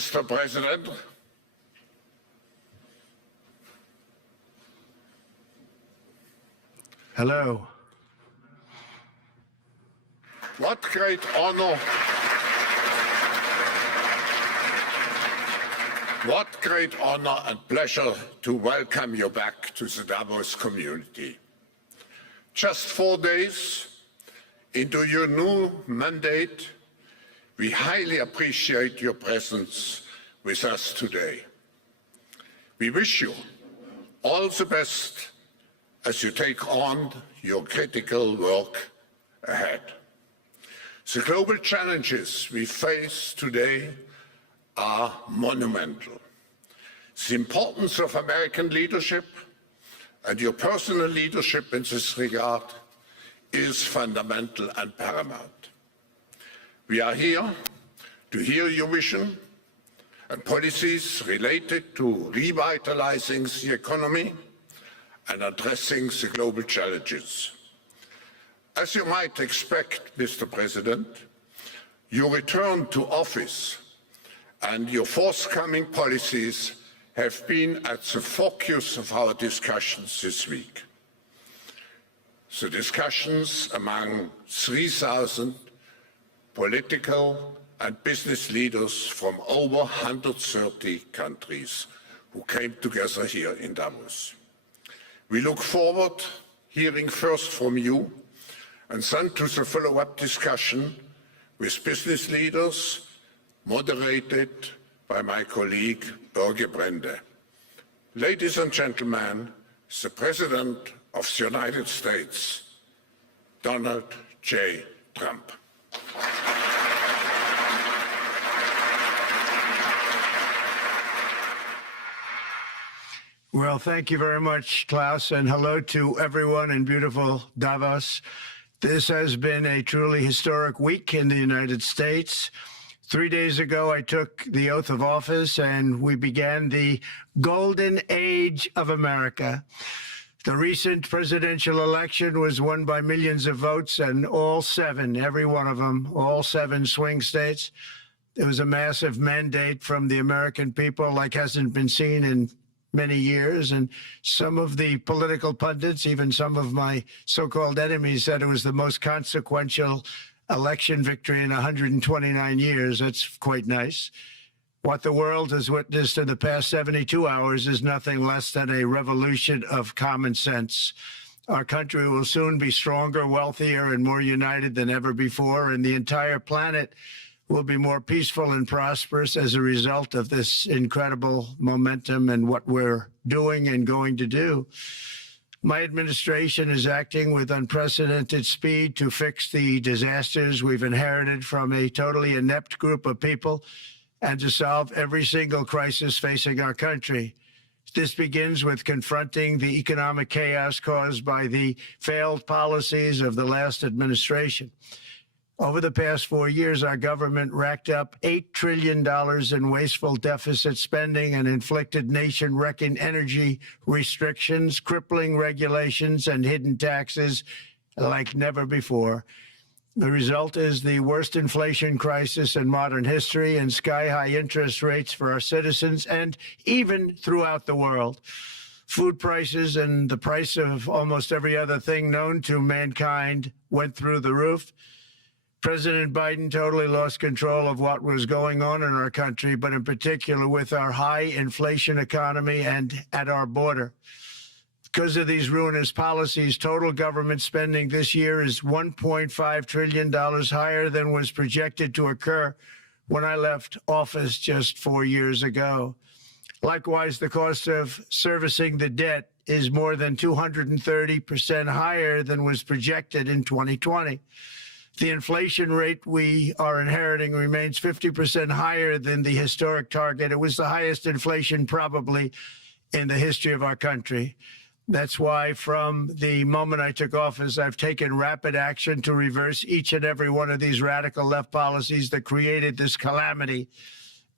Mr. President, hello. What great honor, and pleasure to welcome you back to the Davos community. Just 4 days into your new mandate, we highly appreciate your presence with us today. We wish you all the best as you take on your critical work ahead. The global challenges we face today are monumental. The importance of American leadership and your personal leadership in this regard is fundamental and paramount. We are here to hear your vision and policies related to revitalizing the economy and addressing the global challenges. As you might expect, Mr. President, your return to office and your forthcoming policies have been at the focus of our discussions this week. The discussions among 3,000 political and business leaders from over 130 countries who came together here in Davos. We look forward to hearing first from you and then to the follow-up discussion with business leaders, moderated by my colleague Børge Brende. Ladies and gentlemen, the President of the United States, Donald J. Trump. Well, thank you very much, Klaus, and hello to everyone in beautiful Davos. This has been a truly historic week in the United States. 3 days ago, I took the oath of office, and we began the golden age of America. The recent presidential election was won by millions of votes, and all 7, every one of them, all 7 swing states. It was a massive mandate from the American people like hasn't been seen in many years, and some of the political pundits, even some of my so-called enemies, said it was the most consequential election victory in 129 years. That's quite nice. What the world has witnessed in the past 72 hours is nothing less than a revolution of common sense. Our country will soon be stronger, wealthier, and more united than ever before, and the entire planet will be more peaceful and prosperous as a result of this incredible momentum and what we're doing and going to do. My administration is acting with unprecedented speed to fix the disasters we've inherited from a totally inept group of people and to solve every single crisis facing our country. This begins with confronting the economic chaos caused by the failed policies of the last administration. Over the past 4 years, our government racked up $8 trillion in wasteful deficit spending and inflicted nation-wrecking energy restrictions, crippling regulations, and hidden taxes like never before. The result is the worst inflation crisis in modern history and sky-high interest rates for our citizens and even throughout the world. Food prices and the price of almost every other thing known to mankind went through the roof. President Biden totally lost control of what was going on in our country, but in particular with our high inflation economy and at our border. Because of these ruinous policies, total government spending this year is $1.5 trillion higher than was projected to occur when I left office just 4 years ago. Likewise, the cost of servicing the debt is more than 230% higher than was projected in 2020. The inflation rate we are inheriting remains 50% higher than the historic target. It was the highest inflation probably in the history of our country. That's why from the moment I took office, I've taken rapid action to reverse each and every one of these radical left policies that created this calamity,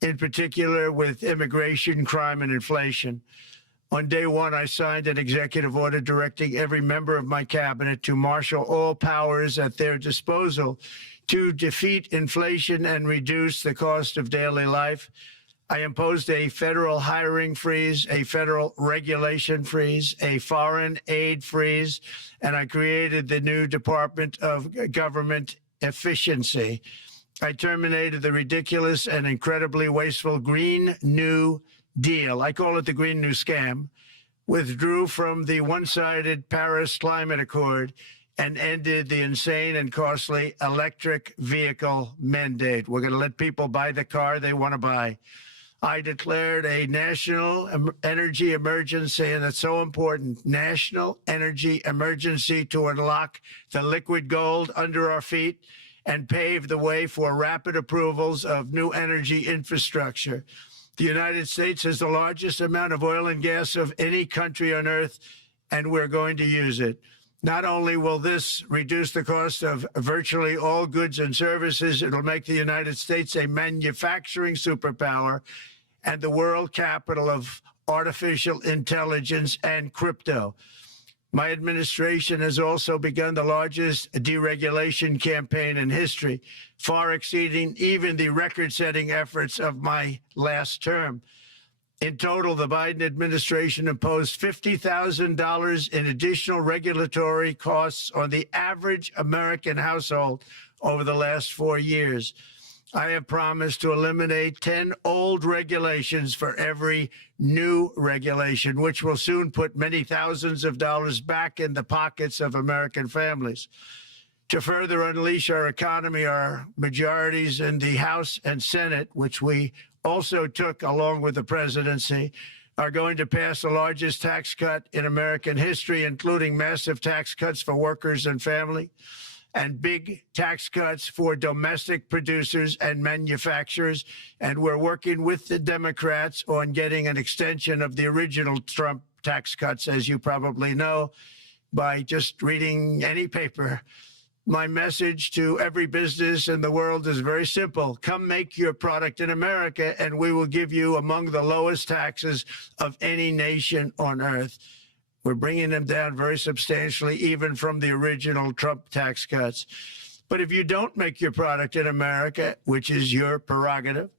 in particular with immigration, crime, and inflation. On day one, I signed an executive order directing every member of my cabinet to marshal all powers at their disposal to defeat inflation and reduce the cost of daily life. I imposed a federal hiring freeze, a federal regulation freeze, a foreign aid freeze, and I created the new Department of Government Efficiency. I terminated the ridiculous and incredibly wasteful Green New Deal. I call it the Green New Scam. Withdrew from the one-sided Paris Climate Accord and ended the insane and costly electric vehicle mandate. We're going to let people buy the car they want to buy. I declared a national energy emergency, and that's so important, national energy emergency to unlock the liquid gold under our feet and pave the way for rapid approvals of new energy infrastructure. The United States has the largest amount of oil and gas of any country on earth, and we're going to use it. Not only will this reduce the cost of virtually all goods and services, it'll make the United States a manufacturing superpower and the world capital of artificial intelligence and crypto. My administration has also begun the largest deregulation campaign in history, far exceeding even the record-setting efforts of my last term. In total, the Biden administration imposed $50,000 in additional regulatory costs on the average American household over the last 4 years. I have promised to eliminate 10 old regulations for every new regulation, which will soon put many thousands of dollars back in the pockets of American families. To further unleash our economy, our majorities in the House and Senate, which we also took along with the presidency, are going to pass the largest tax cut in American history, including massive tax cuts for workers and family, and big tax cuts for domestic producers and manufacturers. And we're working with the Democrats on getting an extension of the original Trump tax cuts, as you probably know, by just reading any paper. My message to every business in the world is very simple. Come make your product in America, and we will give you among the lowest taxes of any nation on earth. We're bringing them down very substantially, even from the original Trump tax cuts. But if you don't make your product in America, which is your prerogative,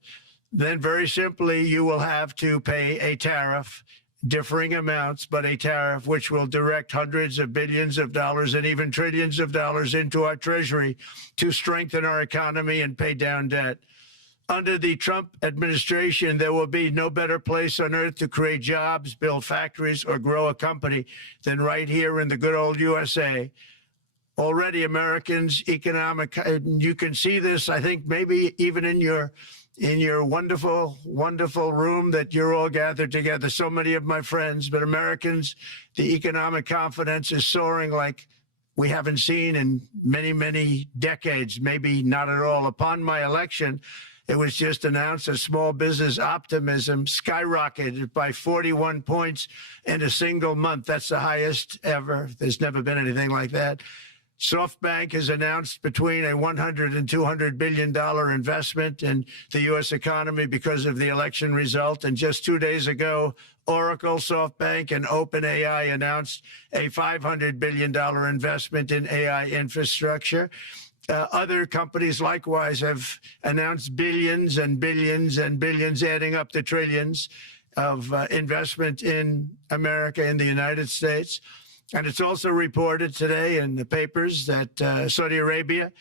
then very simply you will have to pay a tariff, differing amounts, but a tariff which will direct hundreds of billions of dollars and even trillions of dollars into our treasury to strengthen our economy and pay down debt. Under the Trump administration, there will be no better place on earth to create jobs, build factories, or grow a company than right here in the good old USA. Already Americans' economic, you can see this, I think, maybe even in your wonderful, wonderful room that you're all gathered together, so many of my friends, but Americans, the economic confidence is soaring like we haven't seen in many, many decades, maybe not at all. Upon my election, it was just announced that small business optimism skyrocketed by 41 points in a single month. That's the highest ever. There's never been anything like that. SoftBank has announced between a $100 and $200 billion investment in the U.S. economy because of the election result. And just 2 days ago, Oracle, SoftBank, and OpenAI announced a $500 billion investment in AI infrastructure. Other companies likewise have announced billions and billions and billions, adding up to trillions of investment in America, in the United States. And it's also reported today in the papers that Saudi Arabia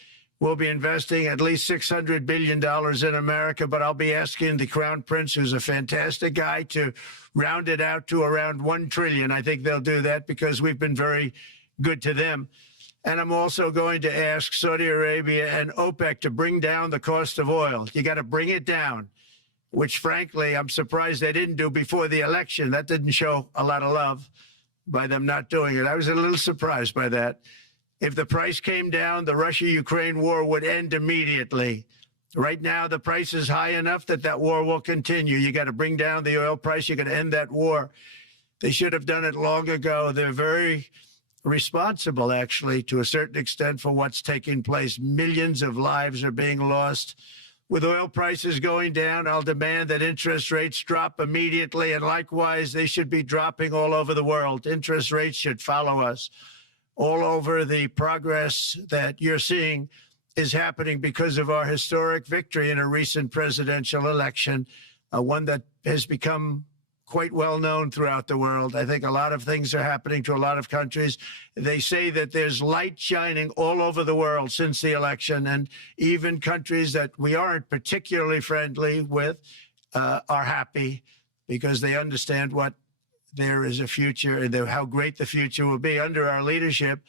will be investing at least $600 billion in America. But I'll be asking the Crown Prince, who's a fantastic guy, to round it out to around $1 trillion. I think they'll do that because we've been very good to them. And I'm also going to ask Saudi Arabia and OPEC to bring down the cost of oil. You got to bring it down, which, frankly, I'm surprised they didn't do before the election. That didn't show a lot of love by them not doing it. I was a little surprised by that. If the price came down, the Russia-Ukraine war would end immediately. Right now, the price is high enough that that war will continue. You got to bring down the oil price. You got to end that war. They should have done it long ago. They're very responsible, actually, to a certain extent, for what's taking place. Millions of lives are being lost. With oil prices going down, I'll demand that interest rates drop immediately, and likewise, they should be dropping all over the world. Interest rates should follow us. All over, the progress that you're seeing is happening because of our historic victory in a recent presidential election. one that has become quite well known throughout the world. I think a lot of things are happening to a lot of countries. They say that there's light shining all over the world since the election, and even countries that we aren't particularly friendly with are happy because they understand what there is a future and how great the future will be. Under our leadership,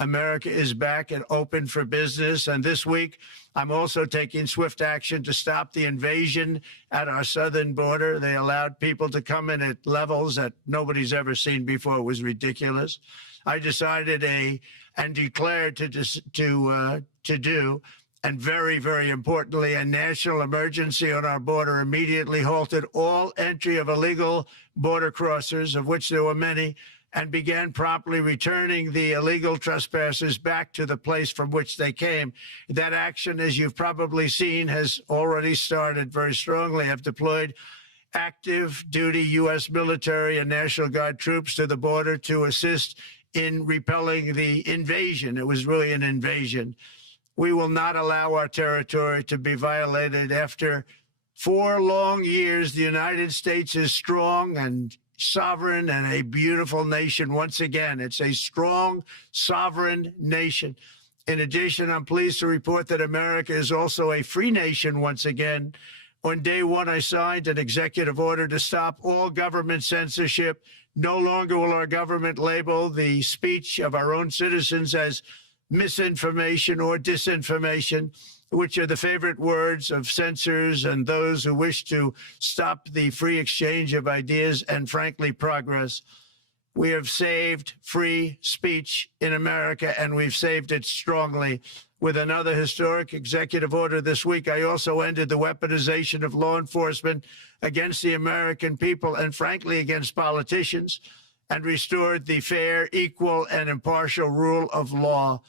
America is back and open for business. And this week, I'm also taking swift action to stop the invasion at our southern border. They allowed people to come in at levels that nobody's ever seen before. It was ridiculous. I decided and declared to do, and very, very importantly, a national emergency on our border, immediately halted all entry of illegal border crossers, of which there were many, and began promptly returning the illegal trespassers back to the place from which they came. That action, as you've probably seen, has already started very strongly. I've deployed active duty U.S. military and National Guard troops to the border to assist in repelling the invasion. It was really an invasion. We will not allow our territory to be violated. After 4 long years, the United States is strong and sovereign and a beautiful nation once again. It's a strong, sovereign nation. In addition, I'm pleased to report that America is also a free nation once again. On day one, I signed an executive order to stop all government censorship. No longer will our government label the speech of our own citizens as misinformation or disinformation, which are the favorite words of censors and those who wish to stop the free exchange of ideas and, frankly, progress. We have saved free speech in America, and we've saved it strongly. With another historic executive order this week, I also ended the weaponization of law enforcement against the American people and, frankly, against politicians, and restored the fair, equal, and impartial rule of law.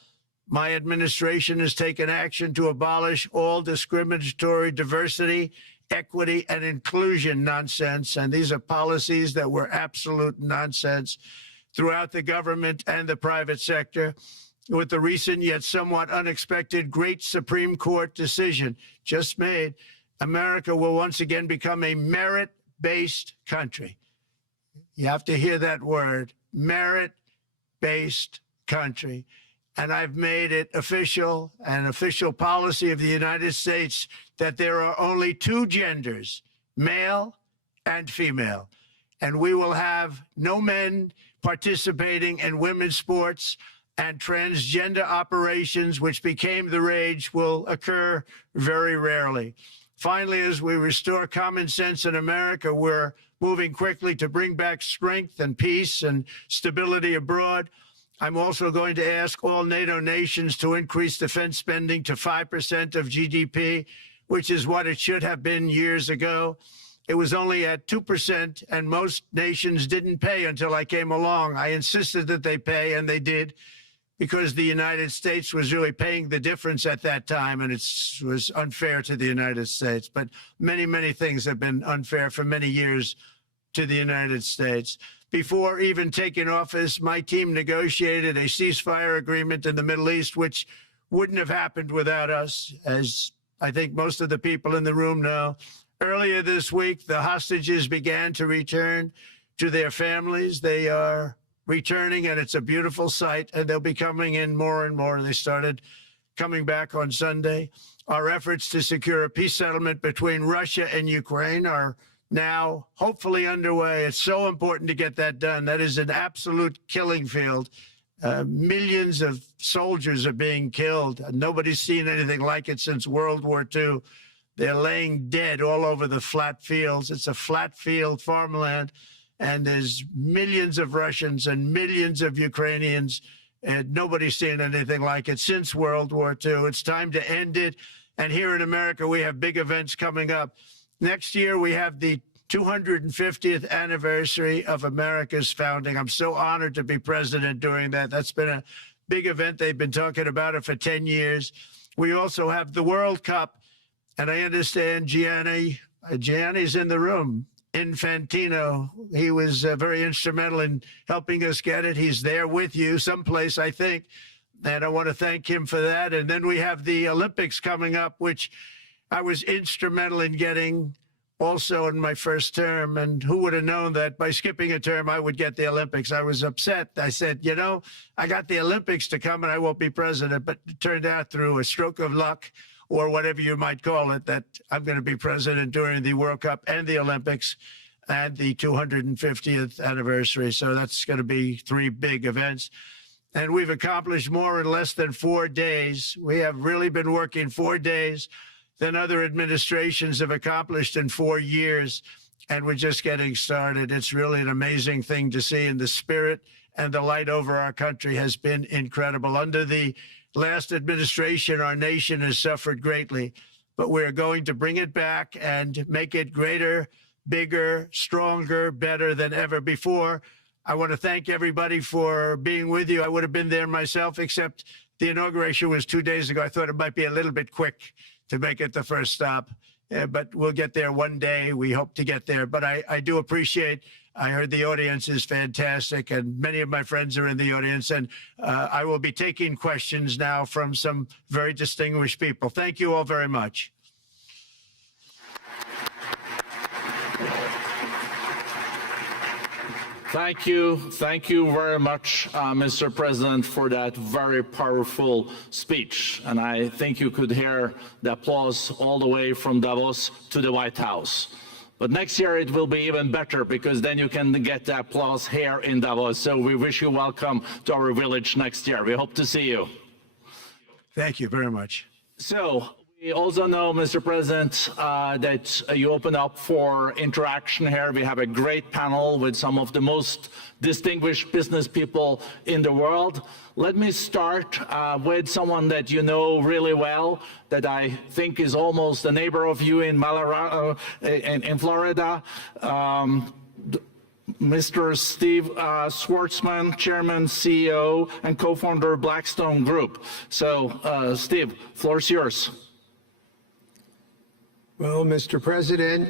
My administration has taken action to abolish all discriminatory diversity, equity, and inclusion nonsense. And these are policies that were absolute nonsense throughout the government and the private sector. With the recent yet somewhat unexpected great Supreme Court decision just made, America will once again become a merit-based country. You have to hear that word, merit-based country. And I've made it official, an official policy of the United States, that there are only 2 genders, male and female. And we will have no men participating in women's sports, and transgender operations, which became the rage, will occur very rarely. Finally, as we restore common sense in America, we're moving quickly to bring back strength and peace and stability abroad. I'm also going to ask all NATO nations to increase defense spending to 5% of GDP, which is what it should have been years ago. It was only at 2%, and most nations didn't pay until I came along. I insisted that they pay, and they did, because the United States was really paying the difference at that time, and it was unfair to the United States. But many, many things have been unfair for many years to the United States. Before even taking office, my team negotiated a ceasefire agreement in the Middle East, which wouldn't have happened without us, as I think most of the people in the room know. Earlier this week, the hostages began to return to their families. They are returning, and it's a beautiful sight, and they'll be coming in more and more. They started coming back on Sunday. Our efforts to secure a peace settlement between Russia and Ukraine are now hopefully underway. It's so important to get that done. That is an absolute killing field. Millions of soldiers are being killed. Nobody's seen anything like it since World War II. They're laying dead all over the flat fields. It's a flat field farmland, and there's millions of Russians and millions of Ukrainians, and nobody's seen anything like it since World War II. It's time to end it. And here in America, we have big events coming up. Next year, we have the 250th anniversary of America's founding. I'm so honored to be president during that. That's been a big event. They've been talking about it for 10 years. We also have the World Cup, and I understand Gianni's in the room. Infantino, he was very instrumental in helping us get it. He's there with you someplace, I think, and I want to thank him for that. And then we have the Olympics coming up, which I was instrumental in getting also in my first term. And who would have known that by skipping a term, I would get the Olympics? I was upset. I said, you know, I got the Olympics to come and I won't be president. But it turned out through a stroke of luck, or whatever you might call it, that I'm going to be president during the World Cup and the Olympics and the 250th anniversary. So that's going to be 3 big events. And we've accomplished more in less than 4 days. We have really been working 4 days than other administrations have accomplished in 4 years. And we're just getting started. It's really an amazing thing to see, and the spirit and the light over our country has been incredible. Under the last administration, our nation has suffered greatly, but we're going to bring it back and make it greater, bigger, stronger, better than ever before. I want to thank everybody for being with you. I would have been there myself, except the inauguration was 2 days ago. I thought it might be a little bit quick to make it the first stop, but we'll get there one day. We hope to get there. But I do appreciate, I heard the audience is fantastic, and many of my friends are in the audience, and I will be taking questions now from some very distinguished people. Thank you all very much. Thank you very much, Mr. President, for that very powerful speech. And I think you could hear the applause all the way from Davos to the White House. But next year it will be even better, because then you can get the applause here in Davos. So we wish you welcome to our village next year. We hope to see you. Thank you very much. So we also know, Mr. President, that you open up for interaction here. We have a great panel with some of the most distinguished business people in the world. Let me start with someone that you know really well, that I think is almost a neighbor of you in Florida. Mr. Steve Schwarzman, Chairman, CEO, and co-founder of Blackstone Group. So, Steve, floor is yours. Well, Mr. President,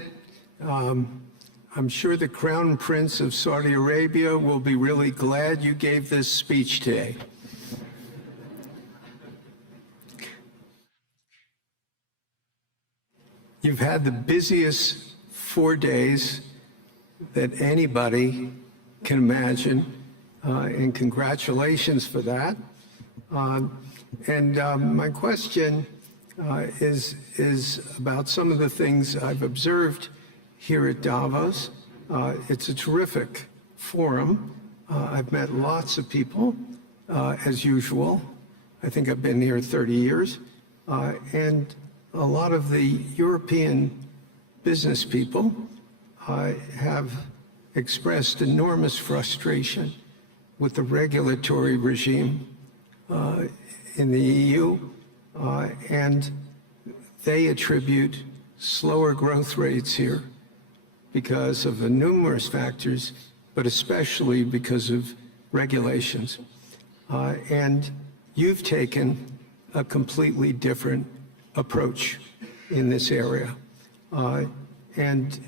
I'm sure the Crown Prince of Saudi Arabia will be really glad you gave this speech today. You've had the busiest 4 days that anybody can imagine, and congratulations for that. My question is about some of the things I've observed here at Davos. It's a terrific forum. I've met lots of people, as usual. I think I've been here 30 years. And a lot of the European business people have expressed enormous frustration with the regulatory regime in the EU. And they attribute slower growth rates here because of the numerous factors, but especially because of regulations. And you've taken a completely different approach in this area. And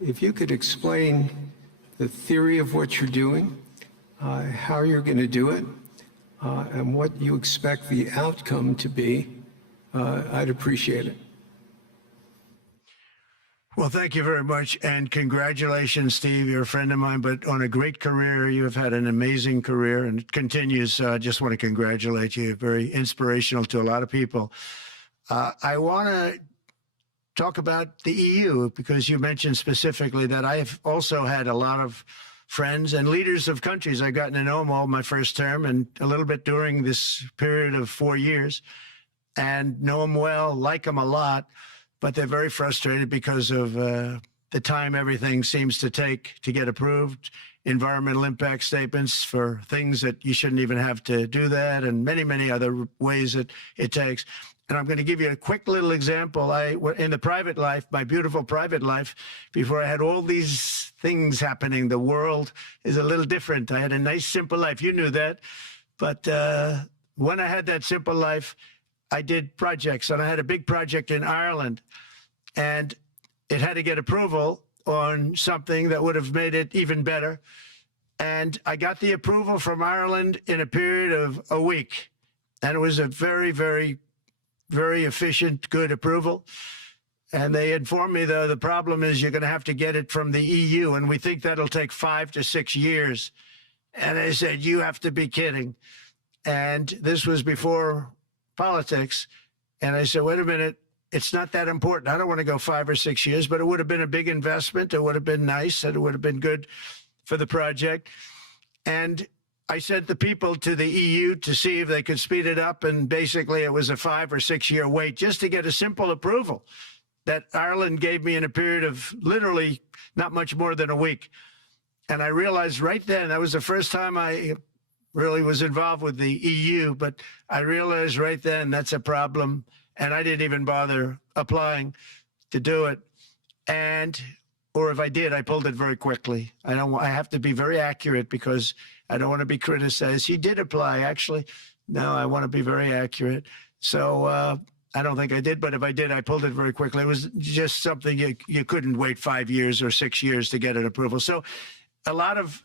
if you could explain the theory of what you're doing, how you're going to do it, and what you expect the outcome to be, I'd appreciate it. Well, thank you very much, and congratulations, Steve. You're a friend of mine, but on a great career. You have had an amazing career, and it continues. So I just want to congratulate you. Very inspirational to a lot of people. I want to talk about the EU, because you mentioned specifically that I've also had a lot of friends and leaders of countries. I've gotten to know them all my first term and a little bit during this period of 4 years, and know them well, like them a lot, but they're very frustrated because of the time everything seems to take to get approved, environmental impact statements for things that you shouldn't even have to do that, and many, many other ways that it takes. And I'm going to give you a quick little example. In the private life, my beautiful private life, before I had all these things happening, the world is a little different. I had a nice, simple life. You knew that. But when I had that simple life, I did projects. And I had a big project in Ireland. And it had to get approval on something that would have made it even better. And I got the approval from Ireland in a period of a week. And it was a very, very efficient, good approval. And they informed me, though, the problem is you're going to have to get it from the EU, and we think that'll take 5 to 6 years. And I said, you have to be kidding. And this was before politics. And I said, wait a minute, it's not that important. I don't want to go 5 or 6 years, but it would have been a big investment. It would have been nice, and it would have been good for the project. And I sent the people to the EU to see if they could speed it up. And basically, it was a 5 or 6 year wait just to get a simple approval that Ireland gave me in a period of literally not much more than a week. And I realized right then, that was the first time I really was involved with the EU, but I realized right then that's a problem. And I didn't even bother applying to do it. Or if I did, I pulled it very quickly. I have to be very accurate because I don't want to be criticized. He did apply, actually. No, I want to be very accurate. So I don't think I did, but if I did, I pulled it very quickly. It was just something you couldn't wait 5 years or 6 years to get an approval. So a lot of,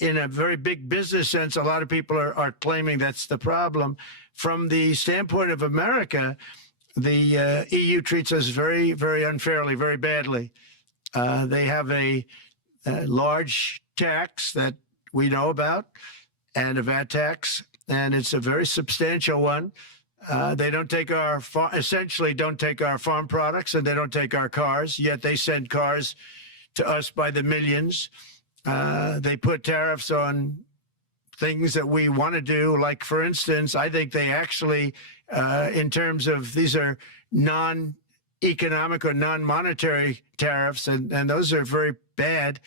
in a very big business sense, a lot of people are claiming that's the problem. From the standpoint of America, the EU treats us very, very unfairly, very badly. They have a large tax that we know about, and a VAT tax, and it's a very substantial one. They don't take essentially don't take our farm products, and they don't take our cars, yet they send cars to us by the millions. They put tariffs on things that we want to do, like, for instance, I think they actually, in terms of, these are non-economic or non-monetary tariffs, and those are very bad,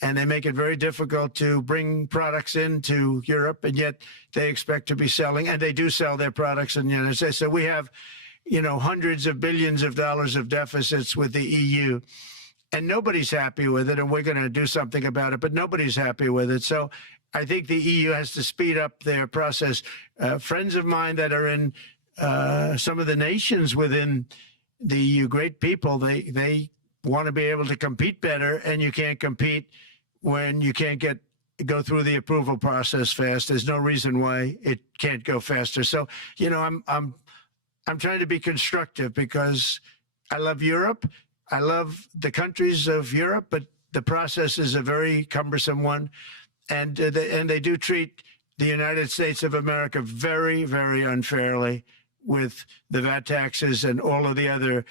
and they make it very difficult to bring products into Europe, and yet they expect to be selling, and they do sell their products in the United States. So we have, hundreds of billions of dollars of deficits with the EU, and nobody's happy with it, and we're going to do something about it, but nobody's happy with it. So I think the EU has to speed up their process. Friends of mine that are in some of the nations within the EU, great people, they want to be able to compete better, and you can't compete when you can't go through the approval process fast. There's no reason why it can't go faster. So, I'm trying to be constructive because I love Europe. I love the countries of Europe, but the process is a very cumbersome one. And they do treat the United States of America very, very unfairly with the VAT taxes and all of the other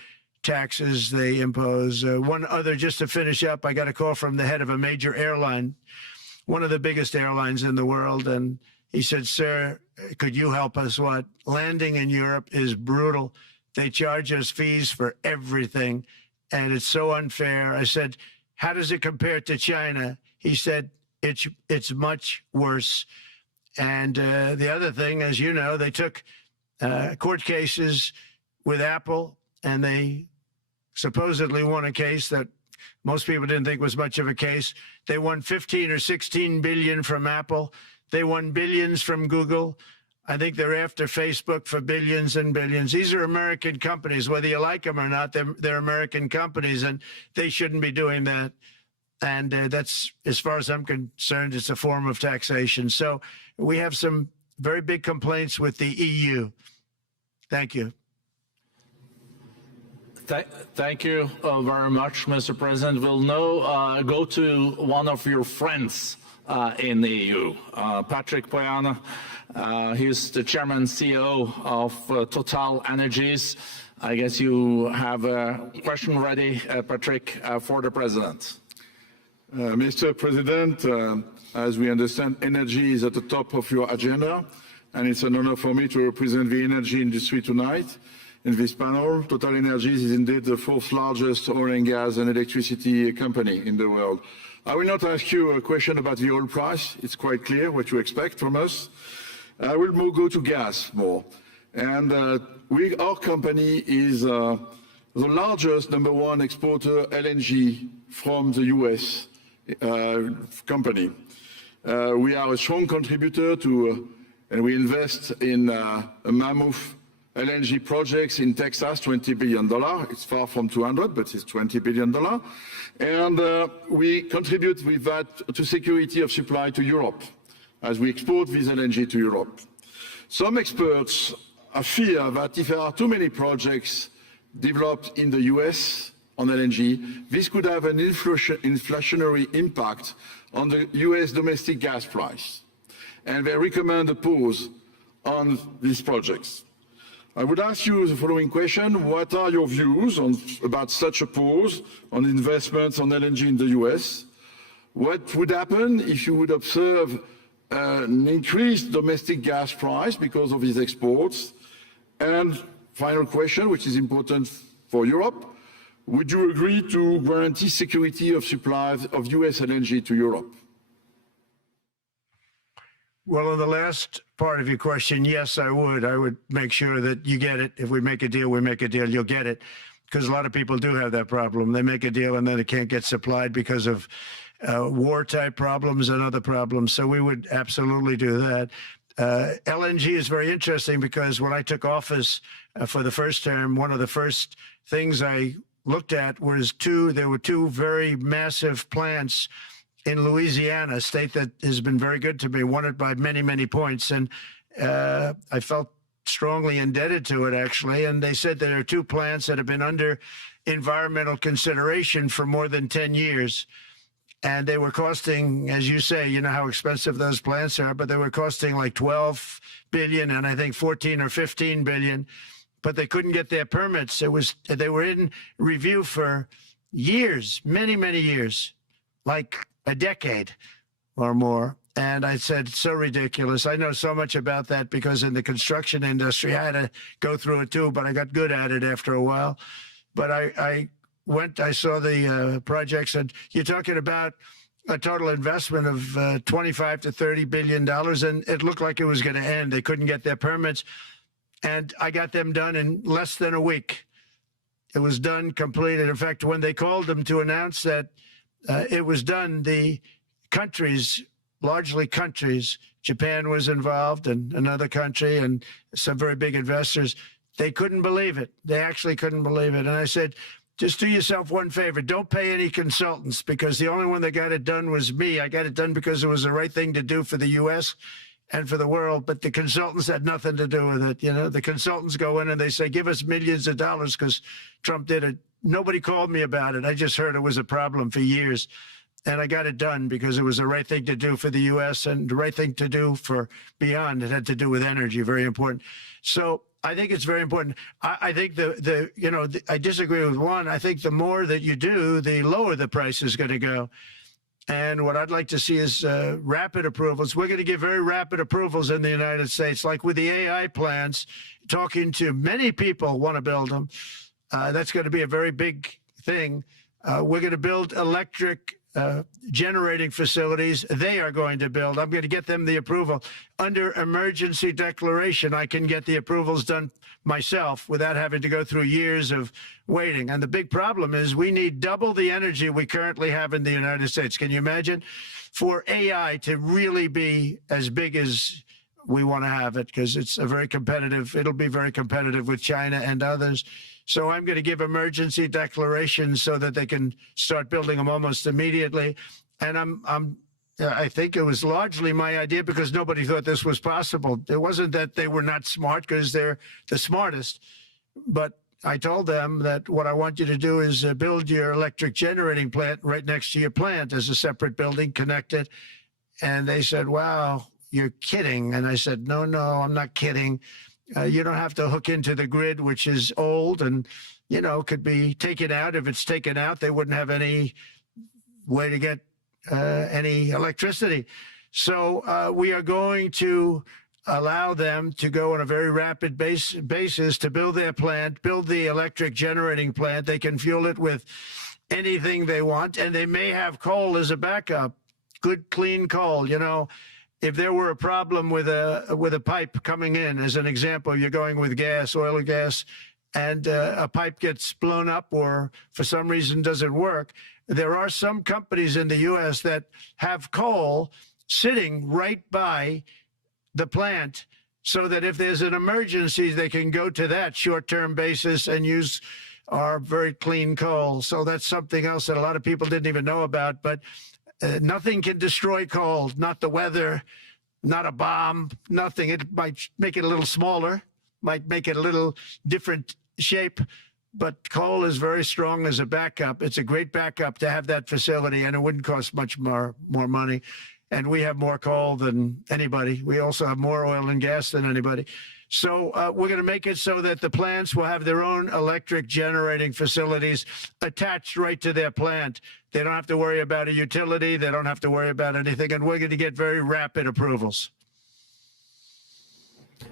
taxes they impose. One other, just to finish up, I got a call from the head of a major airline, one of the biggest airlines in the world, and he said, sir, could you help us? What? Landing in Europe is brutal. They charge us fees for everything, and it's so unfair. I said, how does it compare to China? He said, it's much worse. And the other thing, as you know, they took court cases with Apple, and they supposedly won a case that most people didn't think was much of a case. They won 15 or 16 billion from Apple. They won billions from Google. I think they're after Facebook for billions and billions. These are American companies, whether you like them or not. They're American companies, and they shouldn't be doing that. And that's, as far as I'm concerned, it's a form of taxation. So we have some very big complaints with the EU. Thank you. Thank you very much, Mr. President. We'll now go to one of your friends in the EU, Patrick Pouyanné. He's the chairman CEO of TotalEnergies. I guess you have a question ready, Patrick, for the president. Mr. President, as we understand, energy is at the top of your agenda, and it's an honor for me to represent the energy industry tonight. In this panel, TotalEnergies is indeed the fourth largest oil and gas and electricity company in the world. I will not ask you a question about the oil price. It's quite clear what you expect from us. I will go to gas more. And our company is the largest #1 exporter LNG from the US company. We are a strong contributor to, and we invest in a mammoth LNG projects in Texas, $20 billion. It's far from 200, but it's $20 billion. And we contribute with that to security of supply to Europe as we export this LNG to Europe. Some experts fear that if there are too many projects developed in the US on LNG, this could have an inflationary impact on the US domestic gas price. And they recommend a pause on these projects. I would ask you the following question: what are your views about such a pause on investments on LNG in the US? What would happen if you would observe an increased domestic gas price because of these exports? And final question, which is important for Europe: would you agree to guarantee security of supply of US LNG to Europe? Well, on the last part of your question, yes, I would. I would make sure that you get it. If we make a deal, we make a deal, you'll get it. Because a lot of people do have that problem. They make a deal and then it can't get supplied because of war-type problems and other problems. So we would absolutely do that. LNG is very interesting because when I took office for the first term, one of the first things I looked at was there were two very massive plants in Louisiana, a state that has been very good to me, won it by many, many points. And I felt strongly indebted to it, actually. And they said there are two plants that have been under environmental consideration for more than 10 years. And they were costing, as you say, you know how expensive those plants are, but they were costing like 12 billion and I think 14 or 15 billion, but they couldn't get their permits. They were in review for years, many, many years, like a decade or more. And I said, so ridiculous. I know so much about that because in the construction industry, I had to go through it too, but I got good at it after a while. But I saw the projects, and you're talking about a total investment of 25 to $30 billion, and it looked like it was going to end. They couldn't get their permits, and I got them done in less than a week. It was done, completed. In fact, when they called them to announce that it was done, the countries, largely countries, Japan was involved and another country and some very big investors, they couldn't believe it. They actually couldn't believe it. And I said, just do yourself one favor. Don't pay any consultants, because the only one that got it done was me. I got it done because it was the right thing to do for the U.S. and for the world, but the consultants had nothing to do with it. You know, the consultants go in and they say, give us millions of dollars because Trump did it. Nobody called me about it. I just heard it was a problem for years. And I got it done because it was the right thing to do for the U.S. and the right thing to do for beyond. It had to do with energy, very important. So I think it's very important. I think I disagree with one. I think the more that you do, the lower the price is going to go. And what I'd like to see is rapid approvals. We're going to give very rapid approvals in the United States, like with the AI plants, talking to many people want to build them. That's going to be a very big thing. We're going to build electric generating facilities. They are going to build. I'm going to get them the approval. Under emergency declaration, I can get the approvals done myself without having to go through years of waiting. And the big problem is we need double the energy we currently have in the United States. Can you imagine? For AI to really be as big as we want to have it, because it's a very competitive, it'll be very competitive with China and others. So I'm going to give emergency declarations so that they can start building them almost immediately. And I think it was largely my idea because nobody thought this was possible. It wasn't that they were not smart, because they're the smartest. But I told them that what I want you to do is build your electric generating plant right next to your plant as a separate building, connected. And they said, wow, you're kidding. And I said, no, I'm not kidding. You don't have to hook into the grid, which is old and, could be taken out. If it's taken out, they wouldn't have any way to get any electricity. So we are going to allow them to go on a very rapid basis to build their plant, build the electric generating plant. They can fuel it with anything they want, and they may have coal as a backup, good, clean coal, If there were a problem with a pipe coming in, as an example, you're going with gas, oil or gas, and a pipe gets blown up or for some reason doesn't work, there are some companies in the U.S. that have coal sitting right by the plant so that if there's an emergency, they can go to that short-term basis and use our very clean coal. So that's something else that a lot of people didn't even know about, but nothing can destroy coal, not the weather, not a bomb, nothing. It might make it a little smaller, might make it a little different shape, but coal is very strong as a backup. It's a great backup to have that facility, and it wouldn't cost much more money. And we have more coal than anybody. We also have more oil and gas than anybody. So we're going to make it so that the plants will have their own electric generating facilities attached right to their plant. They don't have to worry about a utility. They don't have to worry about anything. And we're going to get very rapid approvals.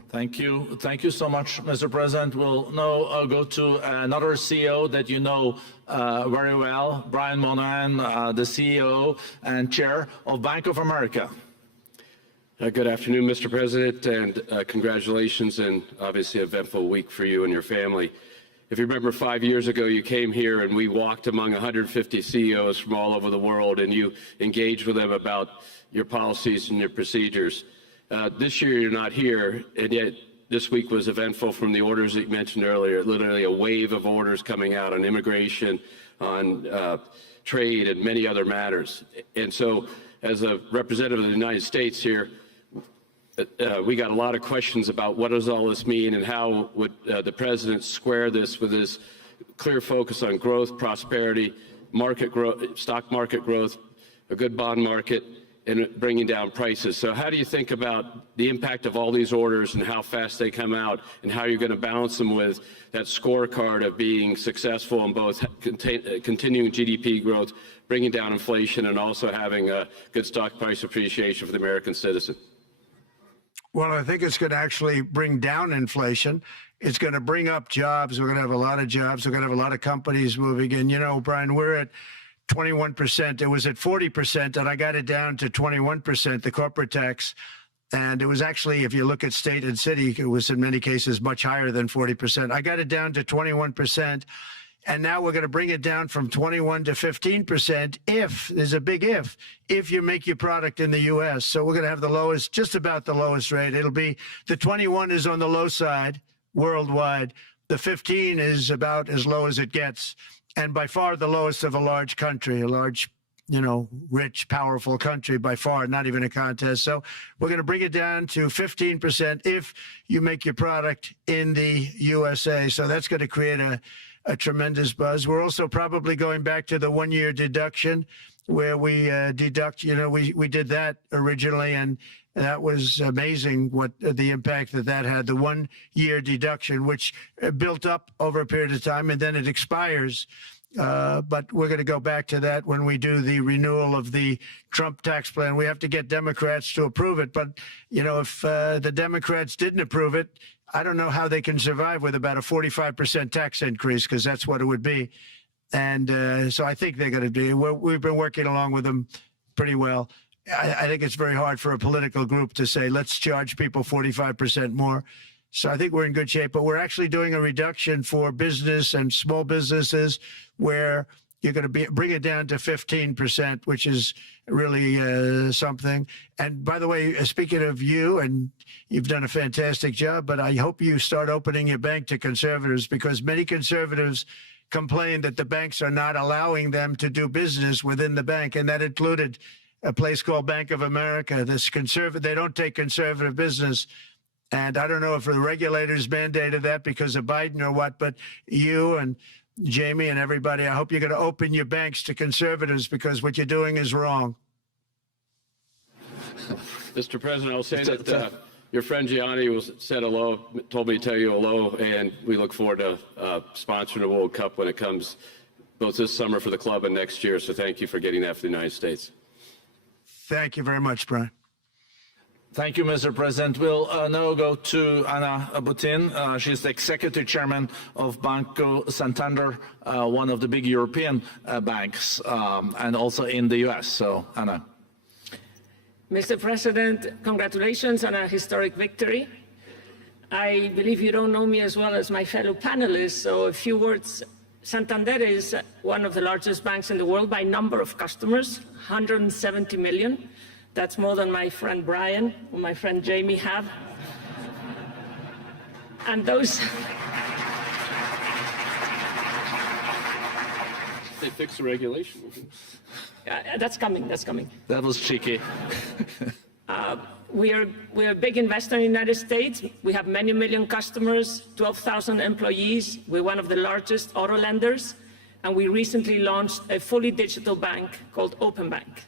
Thank you. Thank you so much, Mr. President. We'll now go to another CEO that you know very well, Brian Moynihan, the CEO and Chair of Bank of America. Good afternoon, Mr. President, and congratulations, and obviously an eventful week for you and your family. If you remember 5 years ago, you came here and we walked among 150 CEOs from all over the world, and you engaged with them about your policies and your procedures. This year, you're not here, and yet this week was eventful from the orders that you mentioned earlier, literally a wave of orders coming out on immigration, on trade, and many other matters. And so, as a representative of the United States here, we got a lot of questions about what does all this mean and how would the president square this with his clear focus on growth, prosperity, market growth, stock market growth, a good bond market, and bringing down prices. So how do you think about the impact of all these orders and how fast they come out, and how you're going to balance them with that scorecard of being successful in both continuing GDP growth, bringing down inflation, and also having a good stock price appreciation for the American citizen? Well, I think it's going to actually bring down inflation. It's going to bring up jobs. We're going to have a lot of jobs. We're going to have a lot of companies moving in. You know, Brian, we're at 21%. It was at 40%, and I got it down to 21%, the corporate tax. And it was actually, if you look at state and city, it was in many cases much higher than 40%. I got it down to 21%. And now we're going to bring it down from 21 to 15% if, there's a big if you make your product in the U.S. So we're going to have the lowest, just about the lowest rate. It'll be, the 21 is on the low side worldwide. The 15 is about as low as it gets. And by far the lowest of a large country, a large, you know, rich, powerful country by far, not even a contest. So we're going to bring it down to 15% if you make your product in the USA. So that's going to create a tremendous buzz. We're also probably going back to the one-year deduction where we deduct, you know, we did that originally, and that was amazing what the impact that had, the one-year deduction, which built up over a period of time, and then it expires. But we're going to go back to that when we do the renewal of the Trump tax plan. We have to get Democrats to approve it. But, you know, if the Democrats didn't approve it, I don't know how they can survive with about a 45% tax increase, because that's what it would be. And so I think they're going to do. We've been working along with them pretty well. I think it's very hard for a political group to say, let's charge people 45% more. So I think we're in good shape. But we're actually doing a reduction for business and small businesses where you're going to bring it down to 15%, which is really something. And by the way, speaking of you, and you've done a fantastic job, but I hope you start opening your bank to conservatives, because many conservatives complain that the banks are not allowing them to do business within the bank. And that included a place called Bank of America. They don't take conservative business. And I don't know if the regulators mandated that because of Biden or what, but you and Jamie and everybody, I hope you're going to open your banks to conservatives, because what you're doing is wrong. Mr. President, I'll say that your friend Gianni said hello, told me to tell you hello, and we look forward to sponsoring the World Cup when it comes, both this summer for the club and next year. So thank you for getting that for the United States. Thank you very much, Brian. Thank you, Mr. President. We'll now go to Anna Butin. She's the executive chairman of Banco Santander, one of the big European banks, and also in the U.S. So, Anna. Mr. President, congratulations on a historic victory. I believe you don't know me as well as my fellow panelists, so a few words. Santander is one of the largest banks in the world by number of customers, 170 million. That's more than my friend Brian or my friend Jamie have. And those... They fixed the regulation. That's coming, that's coming. That was cheeky. we're a big investor in the United States. We have many million customers, 12,000 employees. We're one of the largest auto lenders, and we recently launched a fully digital bank called Open Bank.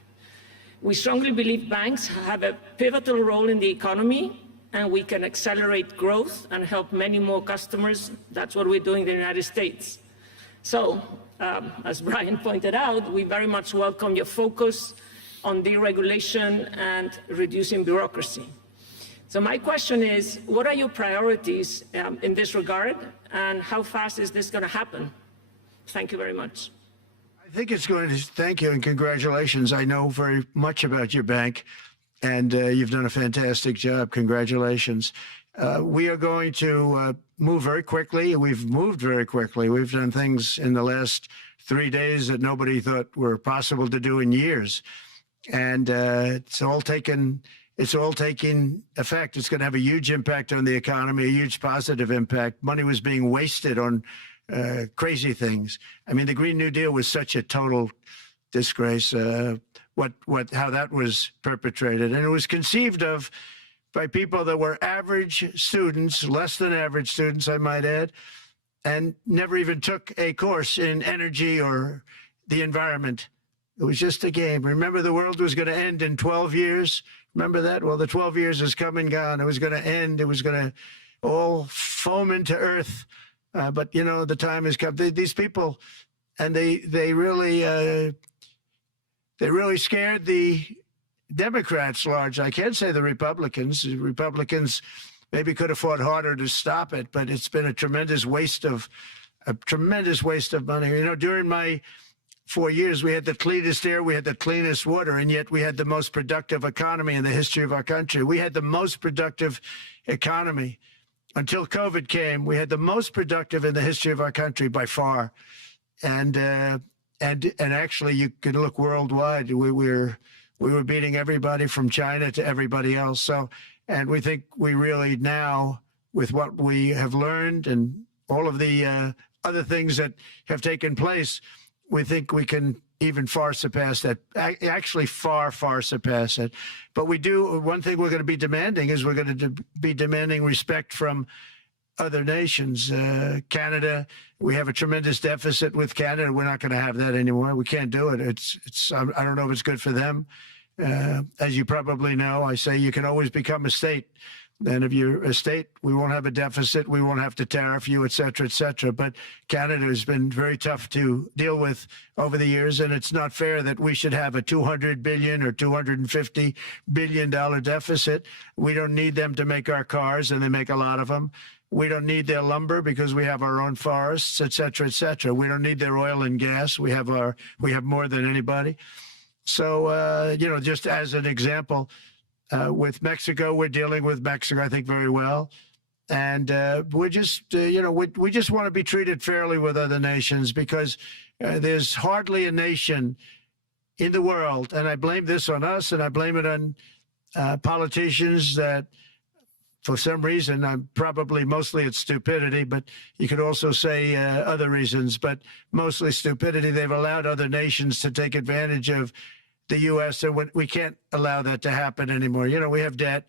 We strongly believe banks have a pivotal role in the economy, and we can accelerate growth and help many more customers. That's what we're doing in the United States. So, as Brian pointed out, we very much welcome your focus on deregulation and reducing bureaucracy. So my question is, what are your priorities in this regard, and how fast is this going to happen? Thank you very much. I think it's going to, thank you and congratulations. I know very much about your bank, and you've done a fantastic job. Congratulations. We are going to move very quickly. We've moved very quickly. We've done things in the last 3 days that nobody thought were possible to do in years. And it's all taking effect. It's going to have a huge impact on the economy, a huge positive impact. Money was being wasted on crazy things. I mean, the Green New Deal was such a total disgrace, how that was perpetrated. And it was conceived of by people that were average students, less than average students, I might add, and never even took a course in energy or the environment. It was just a game. Remember, the world was going to end in 12 years. Remember that? Well, the 12 years has come and gone. It was going to end. It was going to all foam into earth. But, you know, the time has come. These people, and they really scared the Democrats large. I can't say the Republicans. The Republicans maybe could have fought harder to stop it, but it's been a tremendous waste of money. You know, during my 4 years, we had the cleanest air, we had the cleanest water, and yet we had the most productive economy in the history of our country. We had the most productive economy until COVID came. We had the most productive in the history of our country by far, and actually, you can look worldwide. We were beating everybody from China to everybody else. So, and we think we really now, with what we have learned and all of the other things that have taken place, we think we can even far surpass that, actually far, far surpass it. But we do, one thing we're going to be demanding is we're going to be demanding respect from other nations. Canada, we have a tremendous deficit with Canada. We're not going to have that anymore. We can't do it. I don't know if it's good for them. As you probably know, I say you can always become a state. And if you're a state, we won't have a deficit. We won't have to tariff you, et cetera, et cetera. But Canada has been very tough to deal with over the years. And it's not fair that we should have a $200 billion or $250 billion deficit. We don't need them to make our cars, and they make a lot of them. We don't need their lumber because we have our own forests, et cetera, et cetera. We don't need their oil and gas. We have more than anybody. So, you know, just as an example, with Mexico, we're dealing with Mexico, I think, very well. And we're just, you know, we just want to be treated fairly with other nations, because there's hardly a nation in the world, and I blame this on us, and I blame it on politicians that, for some reason, probably mostly it's stupidity, but you could also say other reasons, but mostly stupidity. They've allowed other nations to take advantage of the U.S., and we can't allow that to happen anymore. You know, we have debt.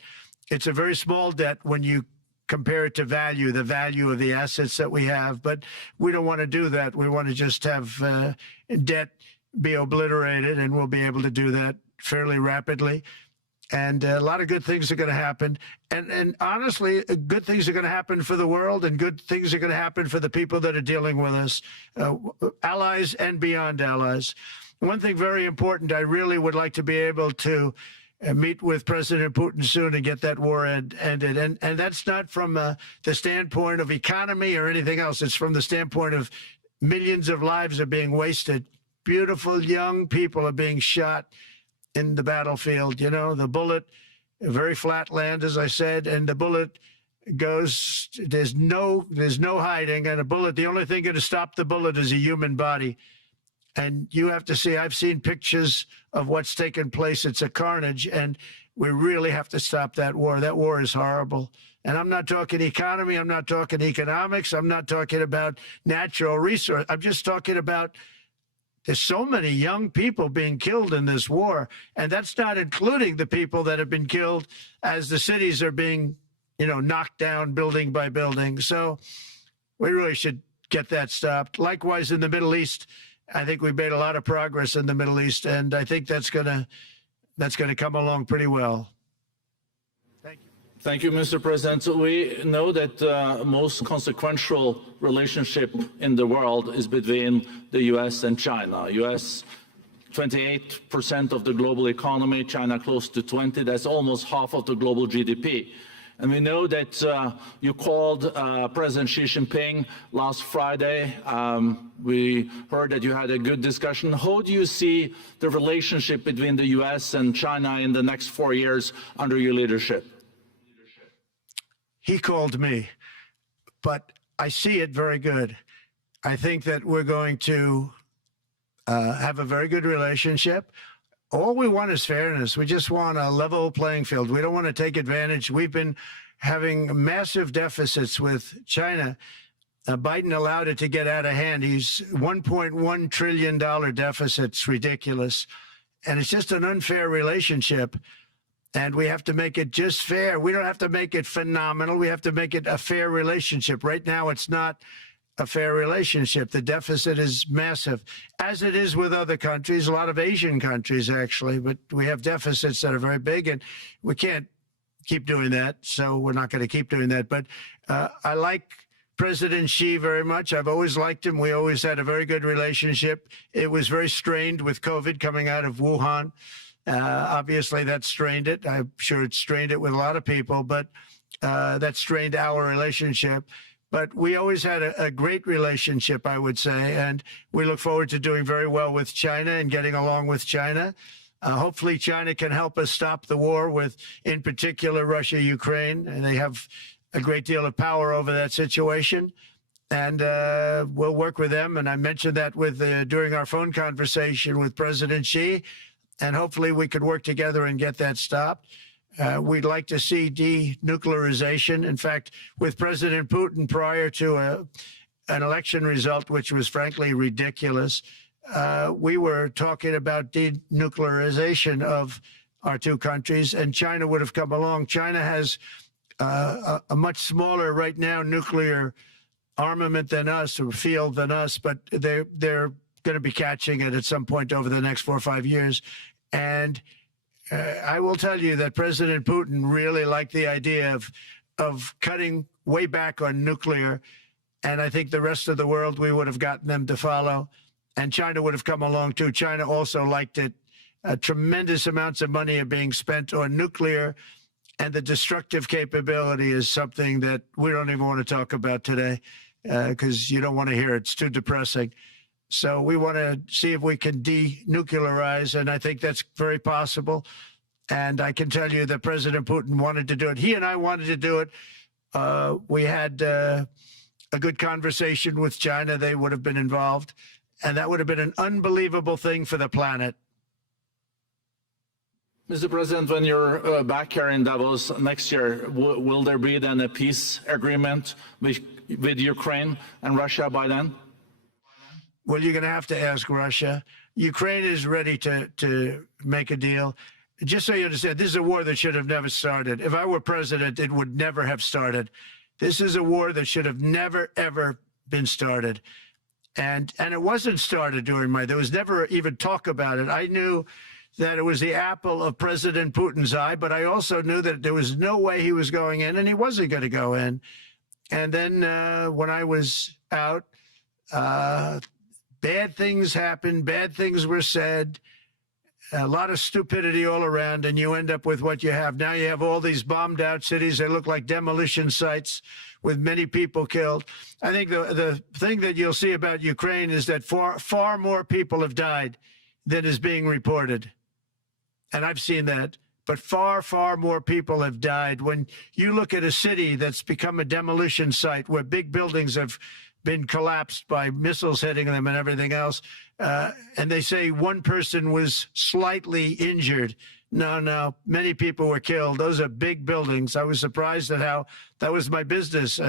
It's a very small debt when you compare it to the value of the assets that we have, but we don't want to do that. We want to just have debt be obliterated, and we'll be able to do that fairly rapidly. And a lot of good things are going to happen. And honestly, good things are going to happen for the world, and good things are going to happen for the people that are dealing with us, allies and beyond allies. One thing very important, I really would like to be able to meet with President Putin soon and get that war ended. And that's not from the standpoint of economy or anything else. It's from the standpoint of millions of lives are being wasted. Beautiful young people are being shot in the battlefield. You know, the bullet, very flat land, as I said, and the bullet goes, there's no hiding. And a bullet, the only thing going to stop the bullet is a human body. And you have to see, I've seen pictures of what's taken place. It's a carnage, and we really have to stop that war. That war is horrible. And I'm not talking economy. I'm not talking economics. I'm not talking about natural resource. I'm just talking about There's so many young people being killed in this war, and that's not including the people that have been killed as the cities are being, knocked down building by building. So we really should get that stopped. Likewise, in the Middle East, I think we've made a lot of progress in the Middle East, and I think that's gonna come along pretty well. Thank you. Thank you, Mr. President. So we know that the most consequential relationship in the world is between the U.S. and China. U.S. 28% of the global economy, China close to 20. That's almost half of the global GDP. And we know that you called President Xi Jinping last Friday. We heard that you had a good discussion. How do you see the relationship between the U.S. and China in the next 4 years under your leadership? He called me, but I see it very good. I think that we're going to have a very good relationship. All we want is fairness. We just want a level playing field. We don't want to take advantage. We've been having massive deficits with China. Biden allowed it to get out of hand. He's $1.1 trillion deficit. It's ridiculous. And it's just an unfair relationship. And we have to make it just fair. We don't have to make it phenomenal. We have to make it a fair relationship. Right now, it's not a fair relationship. The deficit is massive, as it is with other countries, a lot of Asian countries, actually. But we have deficits that are very big, and we can't keep doing that. So we're not going to keep doing that. But I like President Xi very much. I've always liked him. We always had a very good relationship. It was very strained with COVID coming out of Wuhan. Obviously, that strained it. I'm sure it strained it with a lot of people, but that strained our relationship. But we always had a great relationship, I would say, and we look forward to doing very well with China and getting along with China. Hopefully, China can help us stop the war with, in particular, Russia, Ukraine, and they have a great deal of power over that situation. And we'll work with them. And I mentioned that during our phone conversation with President Xi. And hopefully we could work together and get that stopped. We'd like to see denuclearization. In fact, with President Putin, prior to an election result, which was frankly ridiculous, we were talking about denuclearization of our two countries, and China would have come along. China has a much smaller, right now, nuclear armament than us, or field than us, but they're going to be catching it at some point over the next 4 or 5 years. And I will tell you that President Putin really liked the idea of cutting way back on nuclear. And I think the rest of the world, we would have gotten them to follow. And China would have come along, too. China also liked it. Tremendous amounts of money are being spent on nuclear. And the destructive capability is something that we don't even want to talk about today because you don't want to hear it. It's too depressing. So we want to see if we can denuclearize, and I think that's very possible. And I can tell you that President Putin wanted to do it. He and I wanted to do it. We had a good conversation with China. They would have been involved, and that would have been an unbelievable thing for the planet. Mr. President, when you're back here in Davos next year, will there be then a peace agreement with Ukraine and Russia by then? Well, you're going to have to ask Russia. Ukraine is ready to make a deal. Just so you understand, this is a war that should have never started. If I were president, it would never have started. This is a war that should have never, ever been started. And it wasn't started during there was never even talk about it. I knew that it was the apple of President Putin's eye, but I also knew that there was no way he was going in, and he wasn't going to go in. And then when I was out, bad things happened, bad things were said, a lot of stupidity all around, and you end up with what you have. Now you have all these bombed out cities that look like demolition sites with many people killed. I think the thing that you'll see about Ukraine is that far more people have died than is being reported. And I've seen that. But far, far more people have died. When you look at a city that's become a demolition site where big buildings have been collapsed by missiles hitting them and everything else. And they say one person was slightly injured. No, many people were killed. Those are big buildings. I was surprised at how that was my business.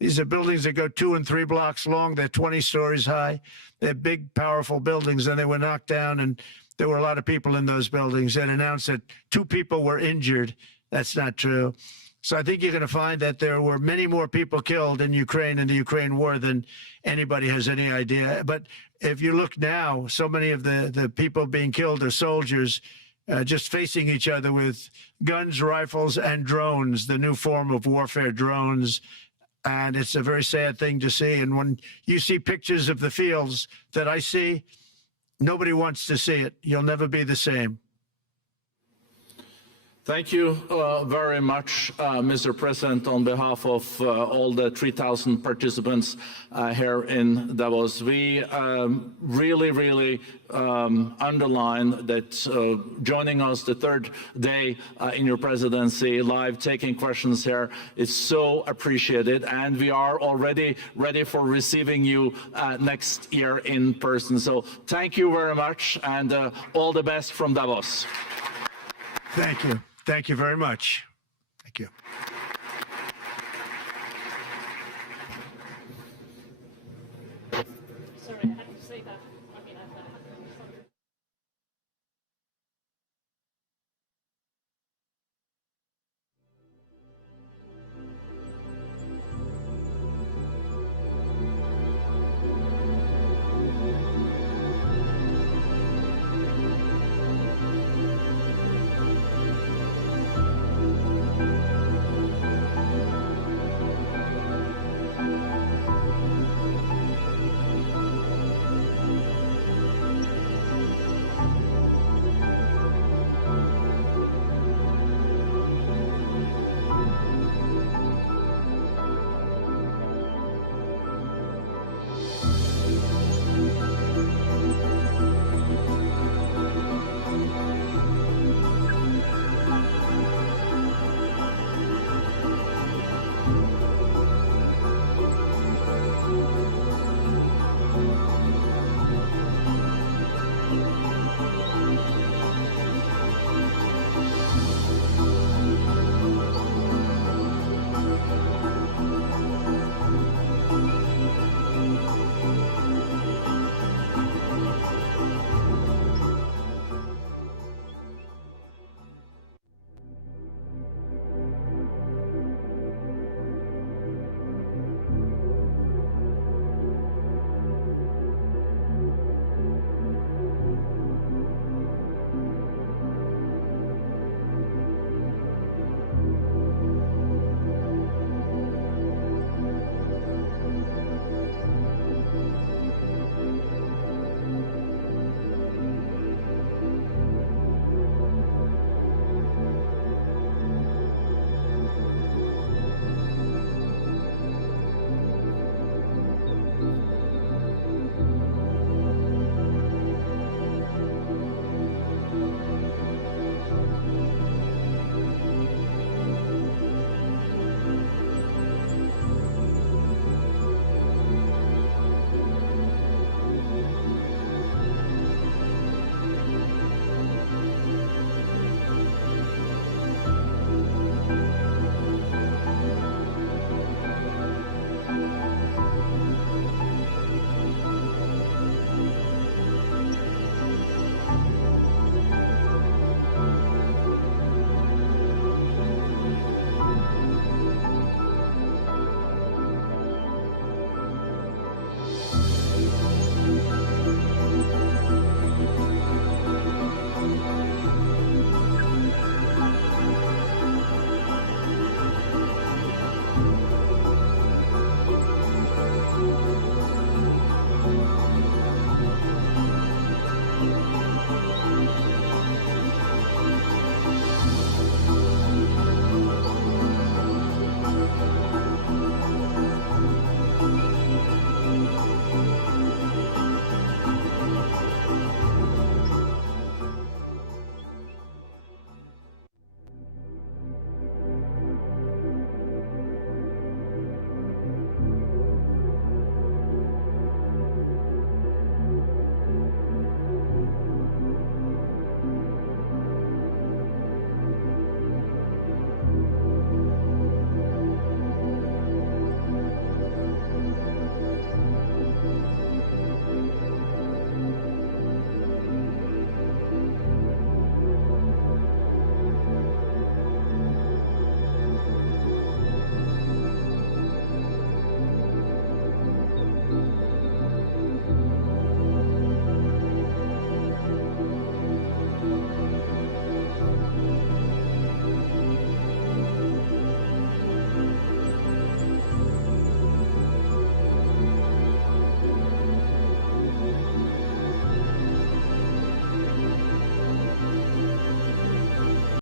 These are buildings that go 2 and 3 blocks long. They're 20 stories high. They're big, powerful buildings, and they were knocked down, and there were a lot of people in those buildings. It announced that 2 people were injured. That's not true. So I think you're going to find that there were many more people killed in Ukraine in the Ukraine war than anybody has any idea. But if you look now, so many of the people being killed are soldiers just facing each other with guns, rifles, and drones, the new form of warfare, drones. And it's a very sad thing to see. And when you see pictures of the fields that I see, nobody wants to see it. You'll never be the same. Thank you very much, Mr. President, on behalf of all the 3,000 participants here in Davos. We really underline that joining us the third day in your presidency, live taking questions here is so appreciated, and we are already ready for receiving you next year in person. So thank you very much, and all the best from Davos. Thank you. Thank you very much.